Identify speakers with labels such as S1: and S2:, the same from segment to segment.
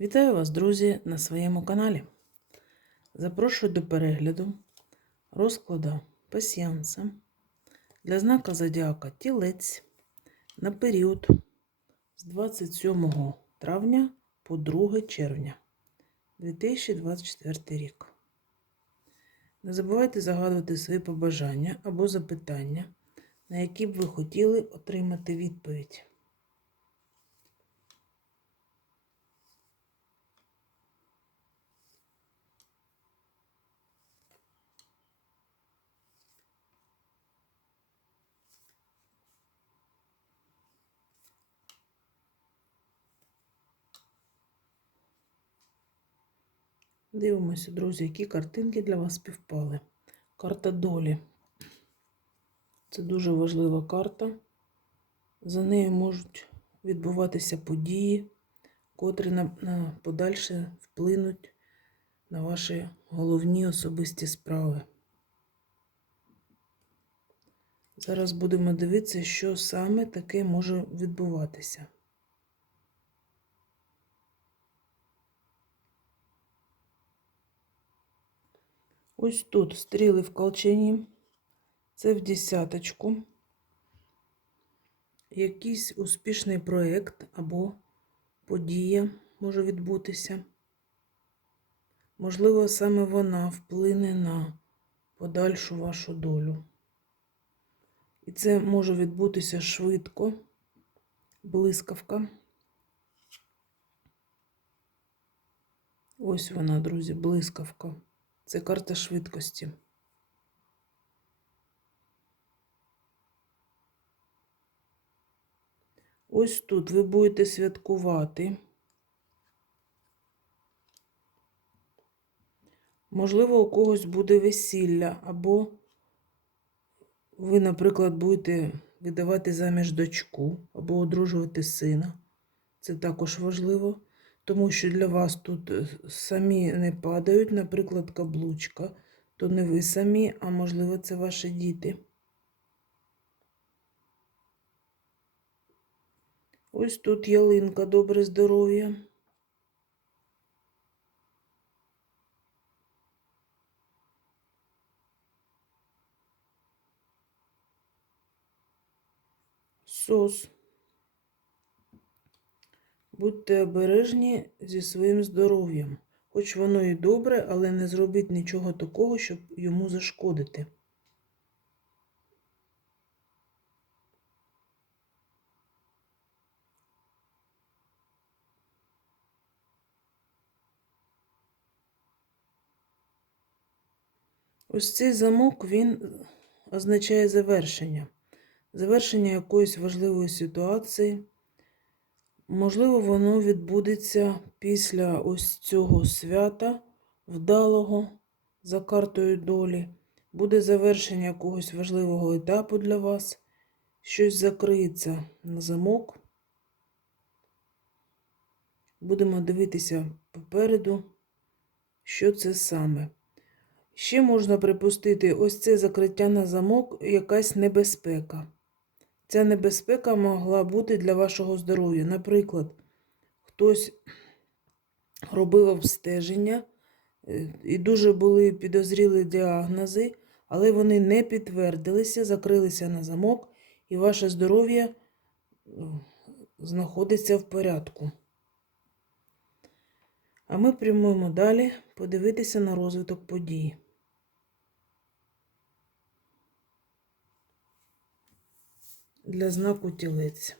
S1: Вітаю вас, друзі, на своєму каналі. Запрошую до перегляду розкладу пасіянса для знака Зодіака Тілець на період з 27 травня по 2 червня 2024 рік. Не забувайте загадувати свої побажання або запитання, на які б ви хотіли отримати відповідь. Дивимося, друзі, які картинки для вас співпали. Карта долі. Це дуже важлива карта. За нею можуть відбуватися події, котрі на, на подальше вплинуть на ваші головні особисті справи. Зараз будемо дивитися, що саме таке може відбуватися. Ось тут стріли в колчині, це в десяточку. Якийсь успішний проєкт або подія може відбутися. Можливо, саме вона вплине на подальшу вашу долю. І це може відбутися швидко, блискавка. Ось вона, друзі, блискавка. Це карта швидкості. Ось тут ви будете святкувати. Можливо, у когось буде весілля, або ви, наприклад, будете видавати заміж дочку, або одружувати сина. Це також важливо тому що для вас тут е, самі не падають, наприклад, каблучка, то не ви самі, а можливо, це ваші діти. Ось тут ялинка, добре здоров'я. Сос. Будьте обережні зі своїм здоров'ям. Хоч воно і добре, але не зробіть нічого такого, щоб йому зашкодити. Ось цей замок він означає завершення. Завершення якоїсь важливої ситуації. Можливо, воно відбудеться після ось цього свята вдалого за картою долі. Буде завершення якогось важливого етапу для вас. Щось закриється на замок. Будемо дивитися попереду, що це саме. Ще можна припустити, ось це закриття на замок, якась небезпека. Ця небезпека могла бути для вашого здоров'я. Наприклад, хтось робив обстеження е, і дуже були підозріли діагнози, але вони не підтвердилися, закрилися на замок, і ваше здоров'я е, знаходиться в порядку. А ми прямуємо далі подивитися на розвиток подій. Для знаку тілець.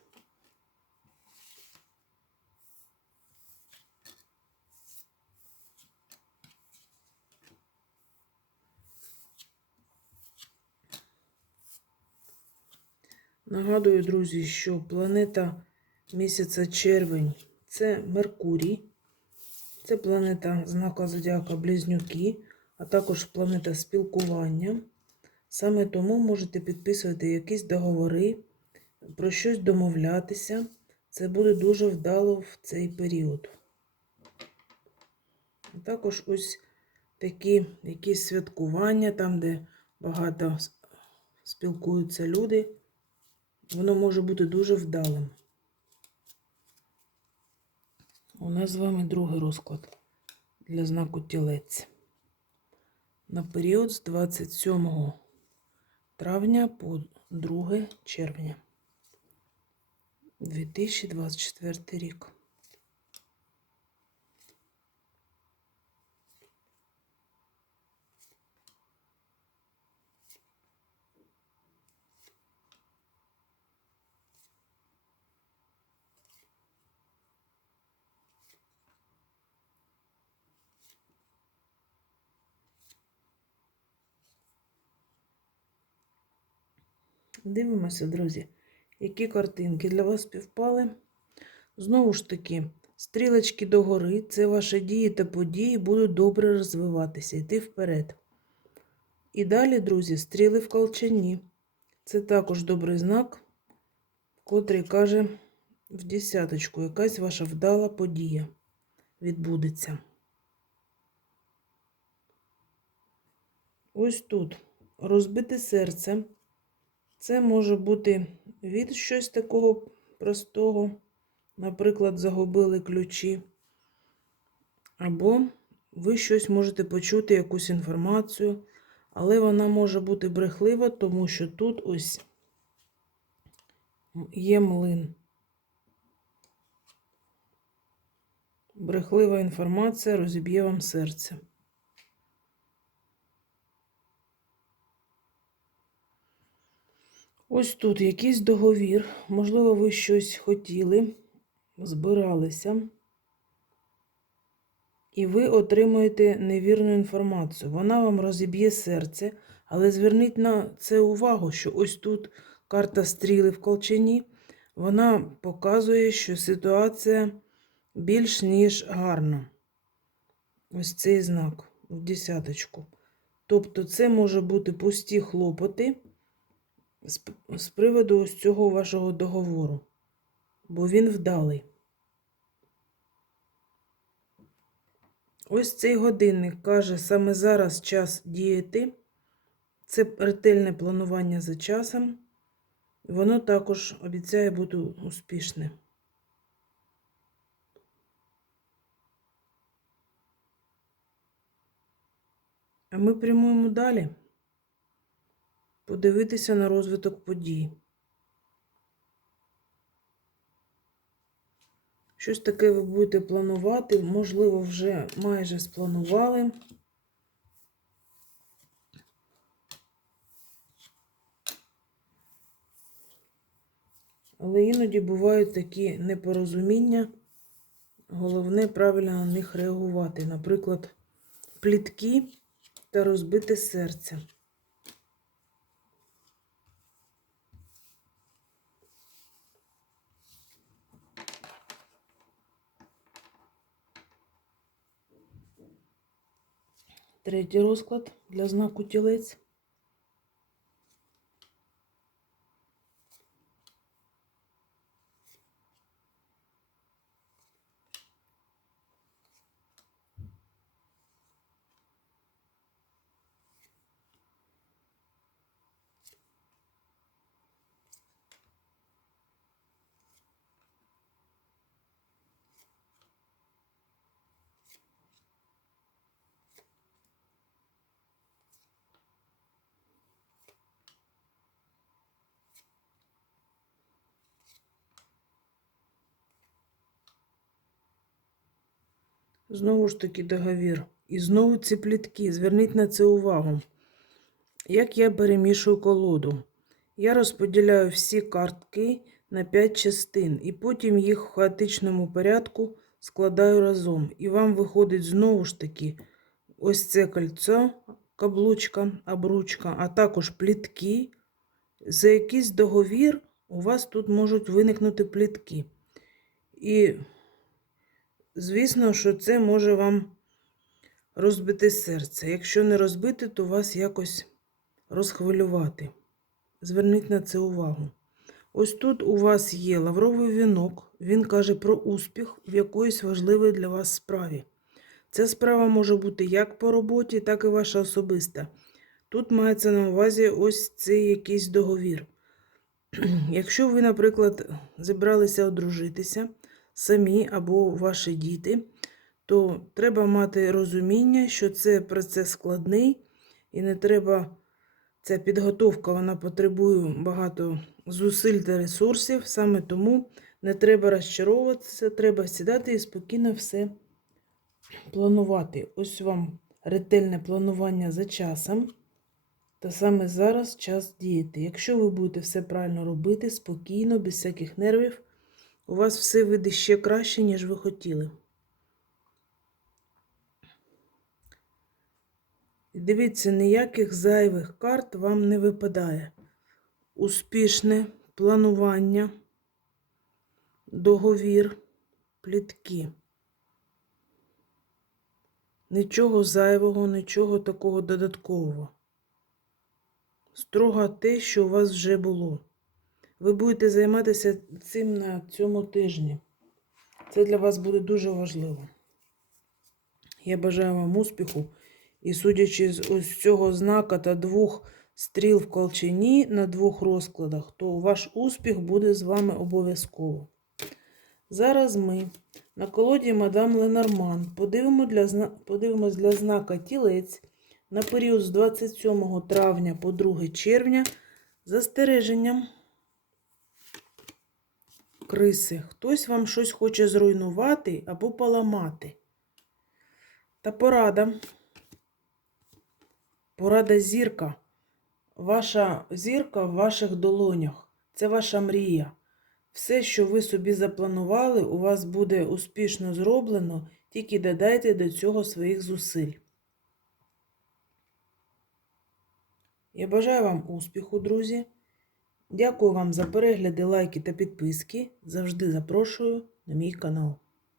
S1: Нагадую, друзі, що планета місяця червень це Меркурій, це планета знака Зодіака Близнюки, а також планета спілкування. Саме тому можете підписувати якісь договори про щось домовлятися. Це буде дуже вдало в цей період. Також ось такі якісь святкування, там, де багато спілкуються люди, воно може бути дуже вдалим. У нас з вами другий розклад для знаку тілець. На період з 27 травня по 2 червня 2024 рік. Дивимося, друзі, які картинки для вас співпали. Знову ж таки, стрілочки догори це ваші дії та події будуть добре розвиватися, йти вперед. І далі, друзі, стріли в колчані. Це також добрий знак, котрий каже в десяточку, якась ваша вдала подія відбудеться. Ось тут розбите серце. Це може бути від щось такого простого, наприклад, загубили ключі, або ви щось можете почути, якусь інформацію, але вона може бути брехлива, тому що тут ось є млин. Брехлива інформація розіб'є вам серце. Ось тут якийсь договір. Можливо, ви щось хотіли, збиралися, і ви отримуєте невірну інформацію. Вона вам розіб'є серце, але зверніть на це увагу, що ось тут карта стріли в колчані, вона показує, що ситуація більш ніж гарна. Ось цей знак в десяточку. Тобто, це може бути пусті хлопоти з, з приводу ось цього вашого договору, бо він вдалий. Ось цей годинник каже, саме зараз час діяти. Це ретельне планування за часом. Воно також обіцяє бути успішне. А ми прямуємо далі подивитися на розвиток подій. Щось таке ви будете планувати, можливо, вже майже спланували. Але іноді бувають такі непорозуміння. Головне правильно на них реагувати. Наприклад, плітки та розбите серце. Третій розклад для знаку тілець. Знову ж таки договір. І знову ці плітки. Зверніть на це увагу. Як я перемішую колоду? Я розподіляю всі картки на 5 частин, і потім їх в хаотичному порядку складаю разом. І вам виходить знову ж таки ось це кольцо, каблучка, обручка, а також плітки. За якийсь договір у вас тут можуть виникнути плітки. І Звісно, що це може вам розбити серце. Якщо не розбити, то вас якось розхвилювати. Зверніть на це увагу. Ось тут у вас є лавровий вінок, він каже про успіх в якоїсь важливій для вас справі. Ця справа може бути як по роботі, так і ваша особиста. Тут мається на увазі ось цей якийсь договір. Якщо ви, наприклад, зібралися одружитися, самі або ваші діти, то треба мати розуміння, що це процес складний і не треба. Ця підготовка вона потребує багато зусиль та ресурсів. Саме тому не треба розчаровуватися, треба сідати і спокійно все планувати. Ось вам ретельне планування за часом. Та саме зараз час діяти. Якщо ви будете все правильно робити, спокійно, без всяких нервів, у вас все вийде ще краще, ніж ви хотіли. І дивіться, ніяких зайвих карт вам не випадає. Успішне планування, договір, плітки. Нічого зайвого, нічого такого додаткового. Строго те, що у вас вже було. Ви будете займатися цим на цьому тижні. Це для вас буде дуже важливо. Я бажаю вам успіху. І судячи з ось цього знака та двох стріл в колчині на двох розкладах, то ваш успіх буде з вами обов'язково. Зараз ми на колоді мадам Ленорман подивимо для, подивимось для знака тілець на період з 27 травня по 2 червня застереженням криси. Хтось вам щось хоче зруйнувати або поламати. Та порада. Порада зірка. Ваша зірка в ваших долонях. Це ваша мрія. Все, що ви собі запланували, у вас буде успішно зроблено, тільки додайте до цього своїх зусиль. Я бажаю вам успіху, друзі. Дякую вам за перегляди, лайки та підписки. Завжди запрошую на мій канал.